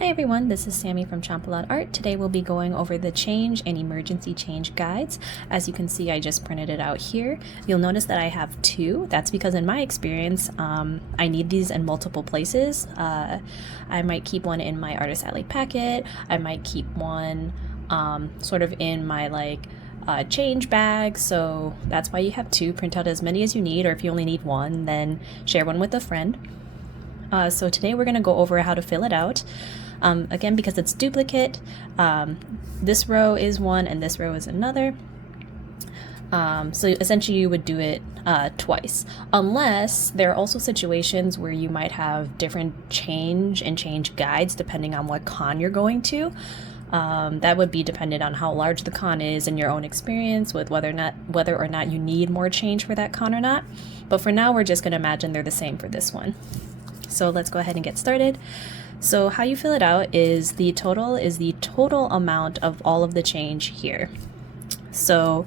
Hi everyone, this is Sammy from Chompalot Art. Today we'll be going over the change and emergency change guides. As you can see, I just printed it out here. You'll notice that I have two. That's because in my experience, I need these in multiple places. I might keep one in my Artist Alley packet. I might keep one sort of in my change bag, so that's why you have two. Print out as many as you need, or if you only need one, then share one with a friend. So today we're going to go over how to fill it out. Again, because it's duplicate, this row is one and this row is another. So essentially you would do it twice, unless there are also situations where you might have different change and change guides depending on what con you're going to. That would be dependent on how large the con is and your own experience with whether or not you need more change for that con or not. But for now, we're just going to imagine they're the same for this one. So let's go ahead and get started. So how you fill it out is the total amount of all of the change here. So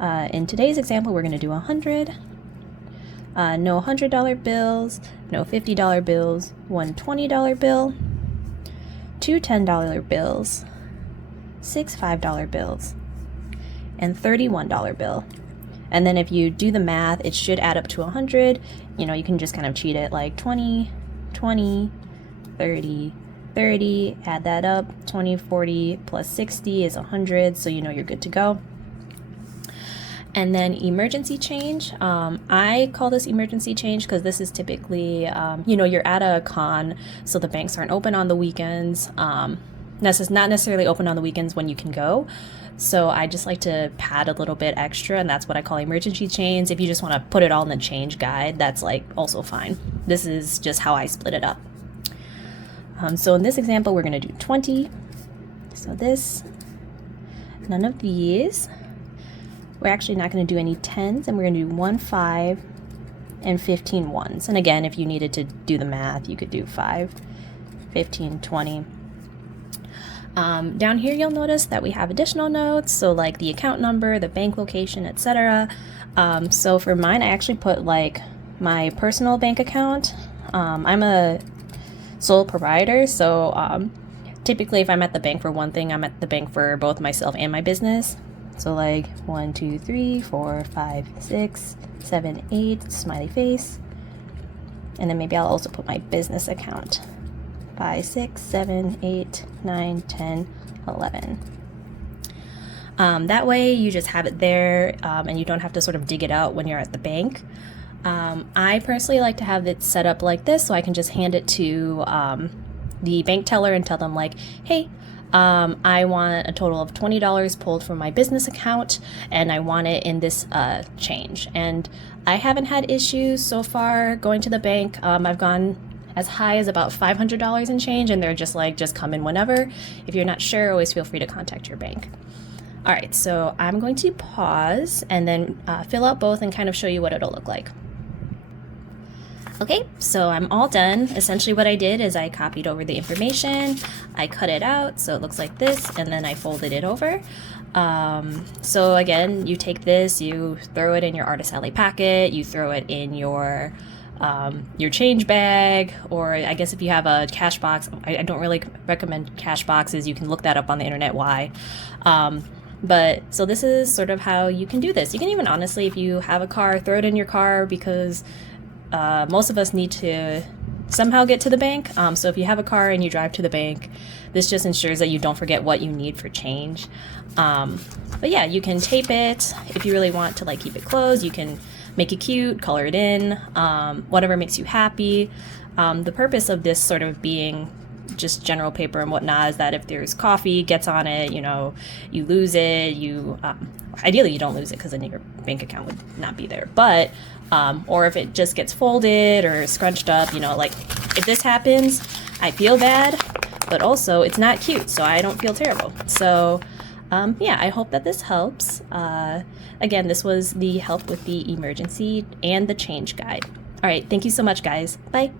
in today's example, we're going to do 100. No $100 bills, no $50 bills, one $20 bill, two $10 bills, six $5 bills, and $31 bill. And then if you do the math, it should add up to 100. You know, you can just kind of cheat it like 20, 20, 30, 30, add that up. 20, 40 plus 60 is 100, so you know you're good to go. And then emergency change. I call this emergency change because this is typically, you're at a con, so the banks aren't open on the weekends. This is not necessarily open on the weekends when you can go. So I just like to pad a little bit extra, and that's what I call emergency change. If you just want to put it all in the change guide, that's also fine. This is just how I split it up. So in this example, we're going to do 20. So this, none of these. We're actually not going to do any 10s, and we're going to do 1 5 and 15 ones. And again, if you needed to do the math, you could do 5, 15, 20. Down here, you'll notice that we have additional notes, so like the account number, the bank location, etc. So for mine, I actually put my personal bank account. I'm a sole proprietor, so typically if I'm at the bank for one thing, I'm at the bank for both myself and my business. So 1, 2, 3, 4, 5, 6, 7, 8, smiley face. And then maybe I'll also put my business account. 5, 6, 7, 8, 9, 10, 11. That way you just have it there, and you don't have to sort of dig it out when you're at the bank. I personally like to have it set up like this, so I can just hand it to the bank teller and tell them hey, I want a total of $20 pulled from my business account, and I want it in this change. And I haven't had issues so far going to the bank. I've gone as high as about $500 in change, and they're just come in whenever. If you're not sure, always feel free to contact your bank. All right, so I'm going to pause and then fill out both and kind of show you what it'll look like. Okay, so I'm all done. Essentially what I did is I copied over the information, I cut it out so it looks like this, and then I folded it over. So again, you take this, you throw it in your Artist Alley packet, you throw it in your change bag, or I guess if you have a cash box. I don't really recommend cash boxes. You can look that up on the internet why. But so this is sort of how you can do this. You can even honestly, if you have a car, throw it in your car, because most of us need to somehow get to the bank. So if you have a car and you drive to the bank, this just ensures that you don't forget what you need for change. But yeah, you can tape it if you really want to keep it closed. You can make it cute, color it in, whatever makes you happy. The purpose of this sort of being just general paper and whatnot is that if there's coffee gets on it, you lose it, ideally you don't lose it because then your bank account would not be there, but or if it just gets folded or scrunched up, if this happens, I feel bad, but also it's not cute, so I don't feel terrible. So yeah, I hope that this helps. Again, this was the help with the emergency and the change guide. All right, thank you so much, guys. Bye.